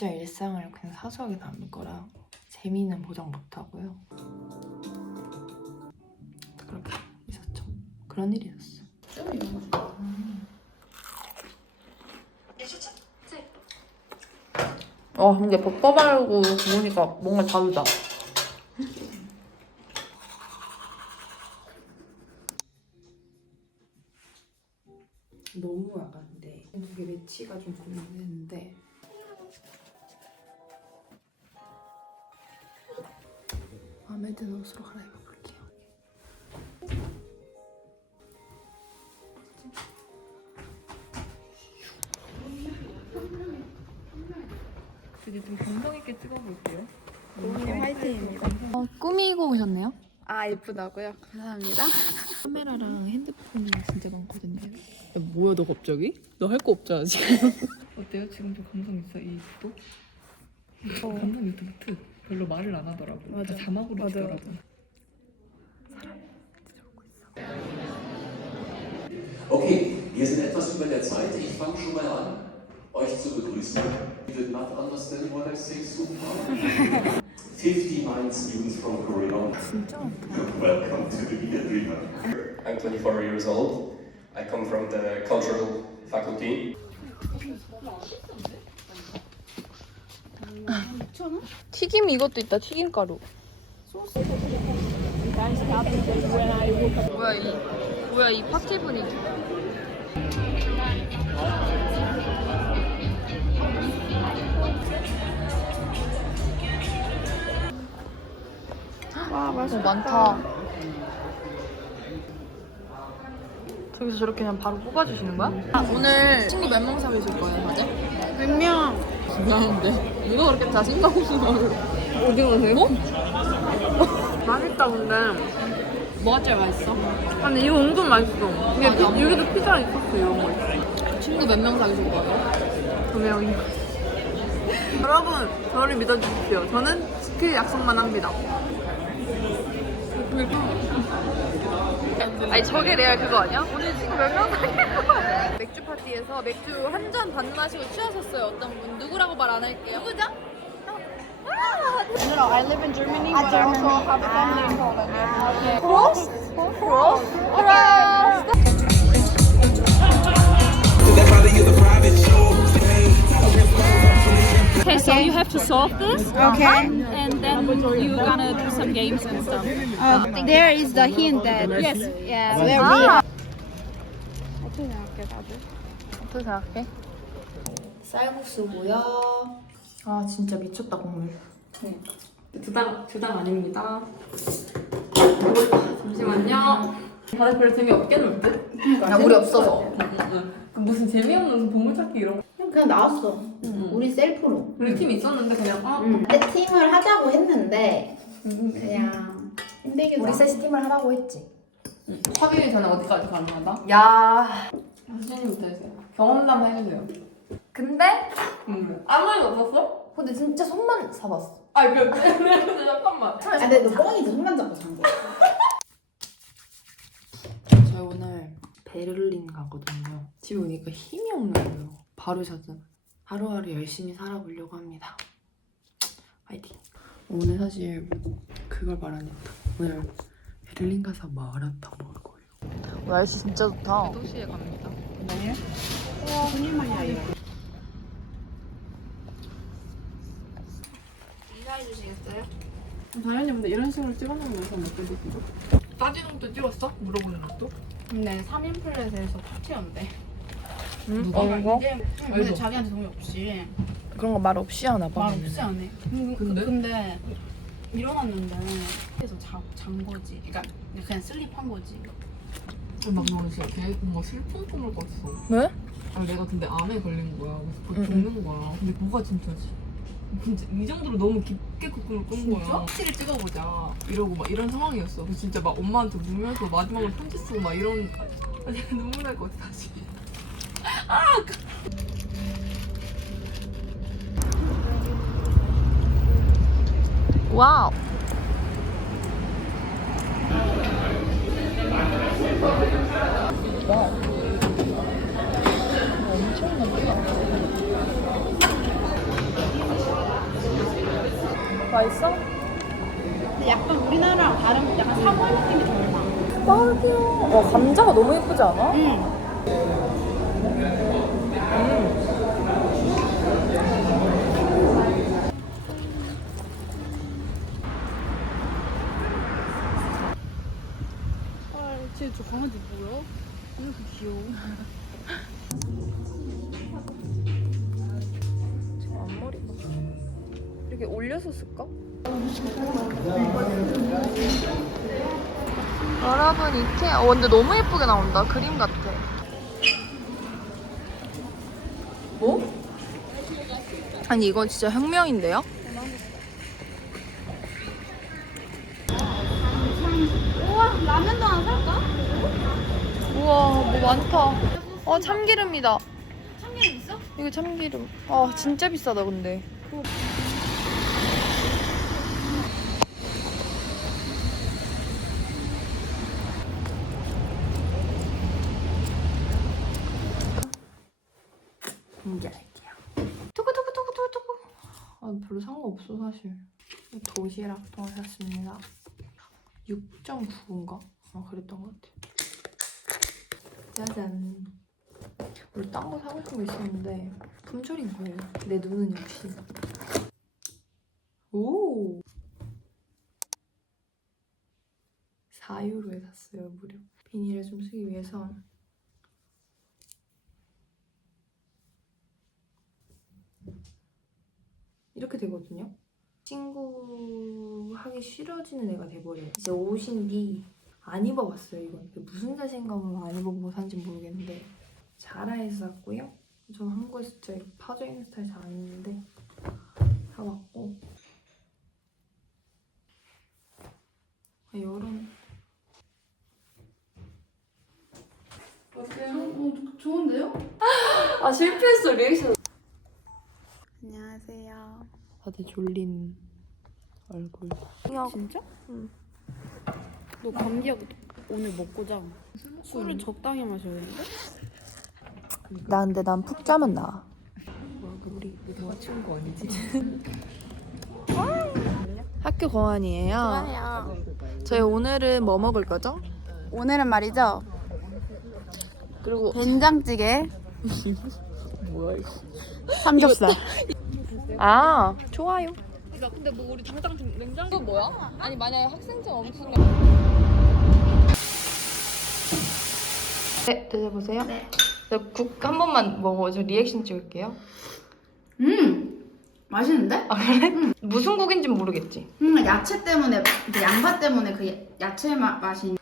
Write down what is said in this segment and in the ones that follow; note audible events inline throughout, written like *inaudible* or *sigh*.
진짜 일상을 그냥 사소하게 담을 거라 재미는 보장 못하고요. 그렇게 있었죠. 그런 일이 있었어요. 아 근데 덮밥 말고 보니까 뭔가 다르다. 너무 약간데 이게 매치가 좀 고민되는데 마음에 드는 옷으로 갈아입어 볼게요. 되게 좀 감성 있게 찍어볼게요. 화이팅입니다. 어, 꾸미고 오셨네요? 아 예쁘다고요? 감사합니다. *laughs* 카메라랑 핸드폰이 진짜 많거든요. 야, 뭐야 너 갑자기? 너 할 거 없잖아 지금. *laughs* 어때요? 지금 좀 감성 있어 이 또? 감성 유튜브 특 별로 말을 안 하더라고. 맞아. 다 자막으로 맞아, 치더라고. Okay, wir sind etwas über der Zeit. Ich fange schon mal an, euch zu begrüßen. You did not understand what I say so far. 59 students from Korea. Welcome to the Media Dreamer. I'm 24 years old. I come from the cultural faculty. 튀김 이것도 있다. 튀김 가루. 뭐야 이 뭐야 이 파티 분위기. 와 맛있다. 어, 많다. 저기서 저렇게 그냥 바로 뽑아주시는 거야? 아, 오늘 친구 몇 명 사귀실 거예요, 다들? 몇 명? 중요한데 누가 그렇게 자신감 말을 어디 가세요? 맛있다 근데. 뭐가 제일 맛있어? 아, 근데 이거 은근 맛있어. 이게. 피- 여기도 피자 있었어 이런 거 있어. 친구 몇 명 사귀실 거예요? 두 명이. *laughs* 여러분 저를 믿어주십시오. 저는 지킬 약속만 합니다. 아니 저게 레알 그거 아니야? 오늘 친구 몇 명? 맥주 파티에서 맥주 한 잔 반 마시고 취하셨어요 어떤 분 누구라고 말 안 할게요 누구죠? No, I live in Germany, but I also have a family in Poland. Okay. Prost? Prost? Prost! Okay, so you have to solve this, Okay. and then you're gonna do some games and stuff. Uh, there is the hint that. Yes. Yeah, where we. 어떻게 생각해, 다들? 어떻게 생각해? 쌀국수고요. 아 진짜 미쳤다 국물. 두당 두당 아닙니다. 잠시만요. 다들 별로 재미 없겠는 듯? 야 우리 없어서. 그 무슨 재미없는 보물찾기 이런 거. 그냥 나왔어. 우리 셀프로. 우리 팀 있었는데 그냥 어? 내 팀을 하자고 했는데 그냥 힘들게 우리 셋이 팀을 하라고 했지. 합의 전에 어디까지 가능하다? 야. 수진이부터 해주세요. 경험담 해주세요. 근데 음. 아무 일 없었어? 근데 진짜 손만 잡았어. 아 그, 근데 잠깐만. 아, 근데 너 뻥이지 손만 잡고 잔 거야. *laughs* 저희 오늘 베를린 가거든요. 집에 오니까 힘이 없는 거예요. 바로 잤잖아. 하루하루 열심히 살아보려고 합니다. 화이팅. 오늘 사실 그걸 말 안 했다. 오늘 베를린 가서 마라탕 먹을 거예요. 날씨 진짜 좋다. 도시에 갑니다. 당연히 근데 이런 식으로 찍어놓으면 영상 못 찍으시죠? 따지는 것도 찍었어? 물어보는 것도? 근데 3인 플랫에서 파티였는데. 누가? 이거? 근데 자기한테 동의 없이 그런 거 말 없이 하나 봐. 말 없이 안 해. 그- 근데? 근데 일어났는데 그래서 자, 잔 거지. 그러니까 그냥 슬립한 거지. 막 나는 진짜 되게 뭔가 슬픈 꿈을 꿨어. 왜? 아니 내가 근데 암에 걸린 거야. 그래서 거의 죽는 거야. 근데 뭐가 진짜지? 진짜 이 정도로 너무 깊게 그 꿈을 꾼 거야. 확실히 찍어보자. 이러고 막 이런 상황이었어. 그래서 진짜 막 엄마한테 울면서 마지막으로 편지 쓰고 막 이런. 아, 내가 *laughs* 눈물 날 것 같아 다시. *laughs* 와우. 엄청 많다. 맛있어? 근데 약간 우리나라랑 다른 약간 사골 느낌이 덜 나. 딱이야. 와 감자가 너무 예쁘지 않아? 응. 헐, 쟤저 강아지 뭐야? 왜 이렇게 귀여워? 쓸까? 여러분 이케아 어 근데 너무 예쁘게 나온다 그림 같아 뭐? 아니 이건 진짜 혁명인데요? 우와, 라면도 하나 살까? 우와 뭐 많다 어 참기름이다 참기름 있어? 이거 참기름 아 진짜 비싸다 근데 공개 아이디어 두구두구두구두구 아 별로 상관없어 사실 도시락도 샀습니다 6.9인가? 아 그랬던 것 같아 짜잔 원래 딴거 사고 싶은 거 있었는데 품절인 거예요. 내 눈은 역시. 오! 4유로에 샀어요, 무려. 비닐을 좀 쓰기 위해서 이렇게 되거든요. 친구 하기 싫어지는 애가 돼버려요. 이제 옷인디 안 입어봤어요, 이건. 무슨 자신감으로 안 입어보고 산지 모르겠는데 자라에서 샀고요. 저는 한국에서 진짜 이렇게 파져 있는 스타일 잘 안 입는데 사봤고 아, 여름 어때요? 어, 좋은데요? 아 실패했어 리액션 안녕하세요. 다들 졸린 얼굴 진짜? 응. 너 감기약 오늘 먹고 자. 술을 적당히 마셔야 되는데? 나 근데 난 푹 자면 나 우리 뭐 친구 아니지? *laughs* 학교 공원이에요 좋아요. 저희 오늘은 뭐 먹을 거죠? 오늘은 말이죠. 그리고 된장찌개. *laughs* 뭐야 이거? 삼겹살. 아 좋아요 나 근데 뭐 우리 당장 냉장고 뭐야? 아니 만약에 학생증 없으면 네 드셔보세요 네 국 한 번만 먹어 저 리액션 찍을게요 음, 맛있는데? 아 그래? 무슨 국인지 모르겠지 음, 야채 때문에 그 양파 때문에 그 야채 맛 맛이.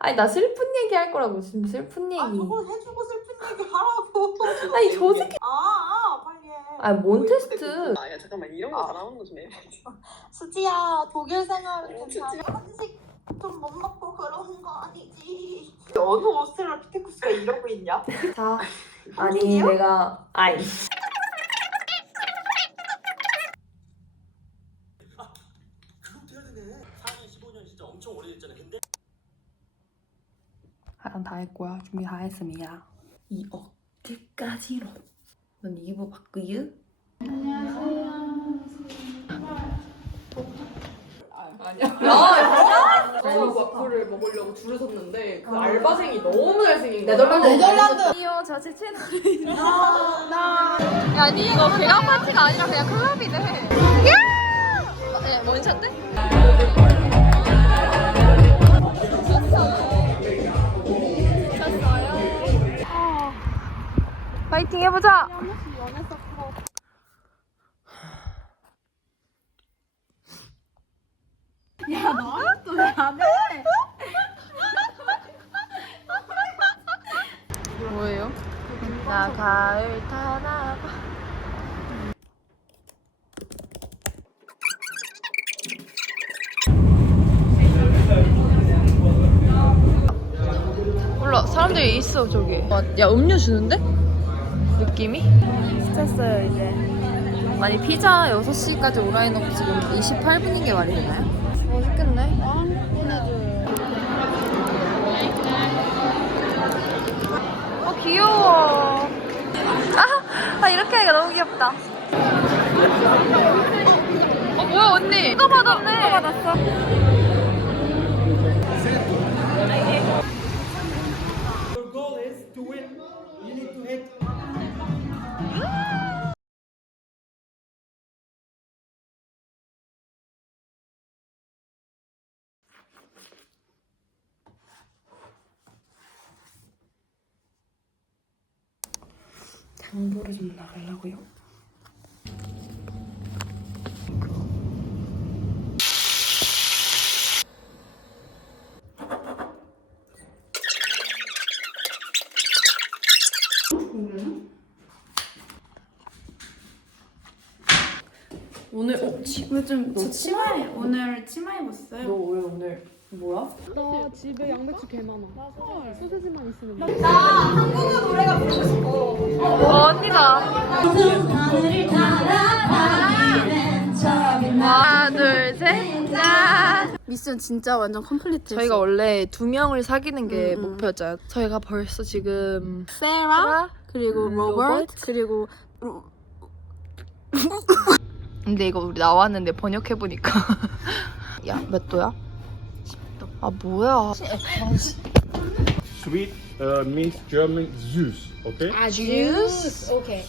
아니 나 슬픈 얘기 할 거라고 지금 슬픈 얘기. 아, 저거 해주고 슬픈 얘기 하라고. 아니 저 새끼. 아, 아, 빨리 해. 아니 뭔 테스트? 아, 야, 잠깐만, 이런 거 잘하는 거좀 해. 수지야, 독일 생활은 괜찮아. 한식 좀 못 먹고 그러는 거 아니지. 어느 오스트랄피테쿠스가 이러고 있냐? 자 아니 내가 아이. 그렇게 해야 되네. 4년, 15년 진짜 엄청 오래됐잖아. 근데 하란 다 했고요. 준비 다 했습니다. 이 어디까지로? 넌 이거 바꾸유? 저 와플을 먹으려고 줄을 섰는데 그 알바생이 너무 잘생긴 거야. 네덜란드. 이요 자체 채널. 야, 니 이거 개강 파티가 아니라 그냥 클럽이네. 야! 네, 원샷데? 파이팅 해보자. 뭐예요? 나 가을 타나 봐. 몰라 사람들이 있어 저기 야 음료 주는데? 느낌이? 시켰어요 이제 아니 피자 6시까지 오라 해놓고 지금 28분인 게 말이 되나요? 맛있겠네 어 귀여워 아, 아 이렇게 하니까 너무 귀엽다 어 언니 이거 받았네. 이거 받았어. 장보러 좀 나가려고요. 오늘 어, 치, 너저 치마 오늘 치마 너 입었어요. 왜 오늘 뭐야? 나 집에 양배추 개 많아. 소세지만 있으면 돼. 하나, 둘, 셋, 짠! 미션 진짜 완전 컴플리트. 저희가 원래 두 명을 사귀는 게 음, 음. 목표였잖아요. 저희가 벌써 지금 세라 그리고 음, 로버트 로버트? 그리고 근데 이거 우리 나왔는데 번역해 보니까 *laughs* 야 몇 도야? 10도. 아 뭐야? Sweet uh, means German süß, okay? 아 주스. 오케이.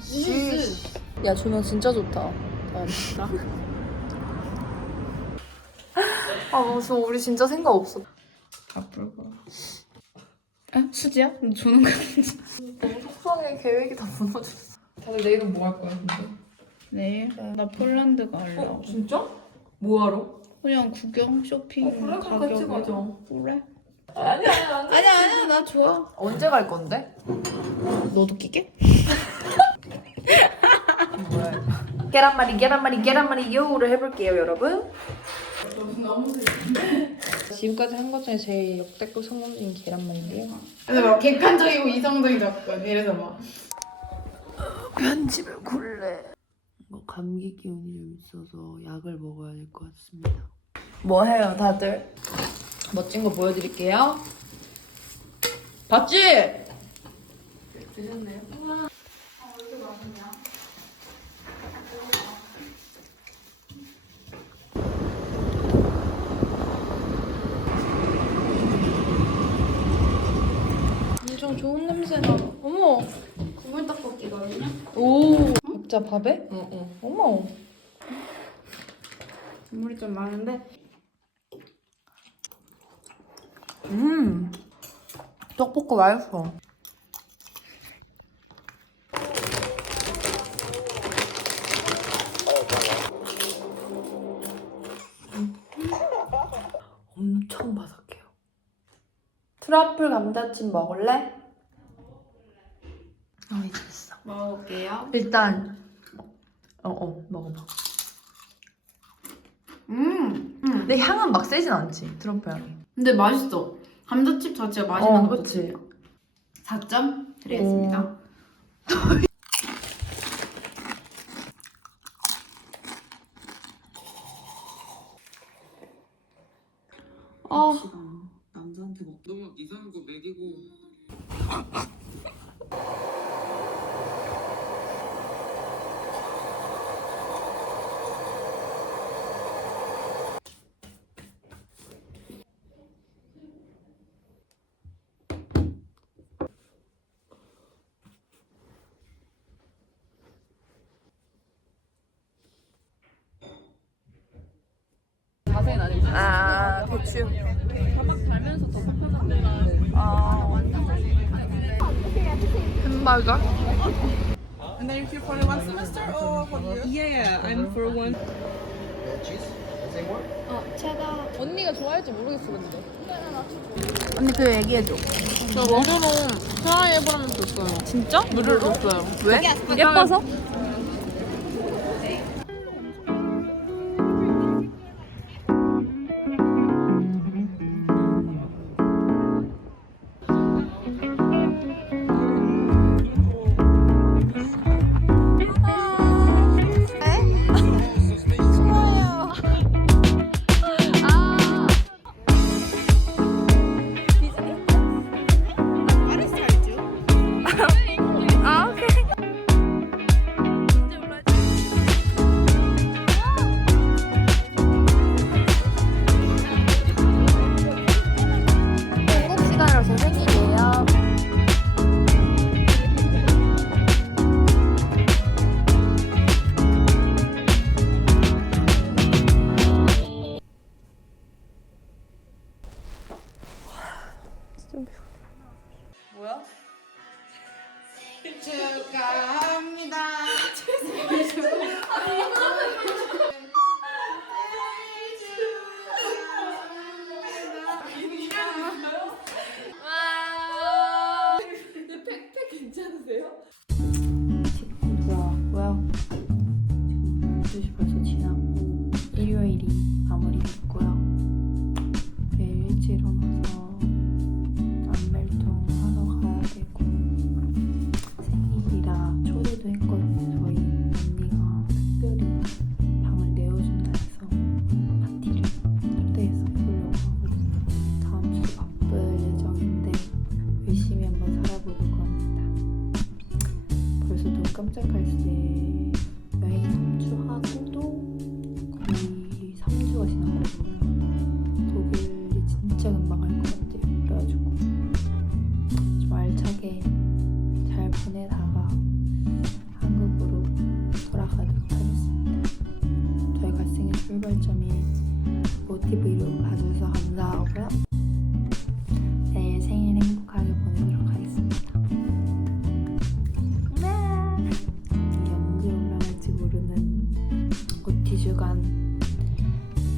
Süß. 야 조명 진짜 좋다. 아 무슨 우리 진짜 생각 없어. 아 수지야? 너 주는 거 너무 속상해 계획이 다 무너졌어. 다들 내일은 뭐 할 거야 근데? 내일 나 폴란드 가려고. 진짜? 뭐하러? 그냥 구경 쇼핑 어, 그래? 그럼 같이. 가자. 그래? 아니야 아니야 아니야. 아니야 아니야 나 좋아. 언제 갈 건데? 너도 끼게? *laughs* 계란말이 계란말이 계란말이 요를 해볼게요 여러분. 지금까지 한 것 중에 제일 역대급 성공적인 계란말인데요. 그래서 막 객관적이고 이성적인 접근. 이래서 막 편집을 굴래. 뭐 감기 기운이 좀 있어서 약을 먹어야 될 것 같습니다. 뭐 해요, 다들? 멋진 거 보여드릴게요. 봤지? 엄청 좋은 냄새나. 어머. 국물 떡볶이거든요. 오. 각자 밥에? 응, 응. 어머. 국물이 좀 많은데 음. 떡볶이 맛있어. 엄청 바삭해요. 트러플 감자찜 먹을래? 어, 이제 됐어. 먹어볼게요. 일단 어, 어, 먹어봐. 음, 음. 근데 향은 막 세진 않지, 트러플 향이. 근데 맛있어. 감자칩 자체가 맛있는 어, 것 그치. 같아요. 4점 드리겠습니다. 어. 너무 이상한 거 먹이고 아, 대충. 자막 달면서 더 팍팍한데. 아. 햄버거? And then if you're for one semester or for year? Yeah, I'm for one. 언니가 좋아할지 모르겠어 근데. 언니 그 얘기해줘. 저 무료로 트라이 해보라면 줬어요. 진짜? 무료로 줬어요. 왜? 예뻐서?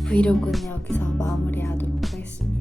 브이로그는 여기서 마무리하도록 하겠습니다.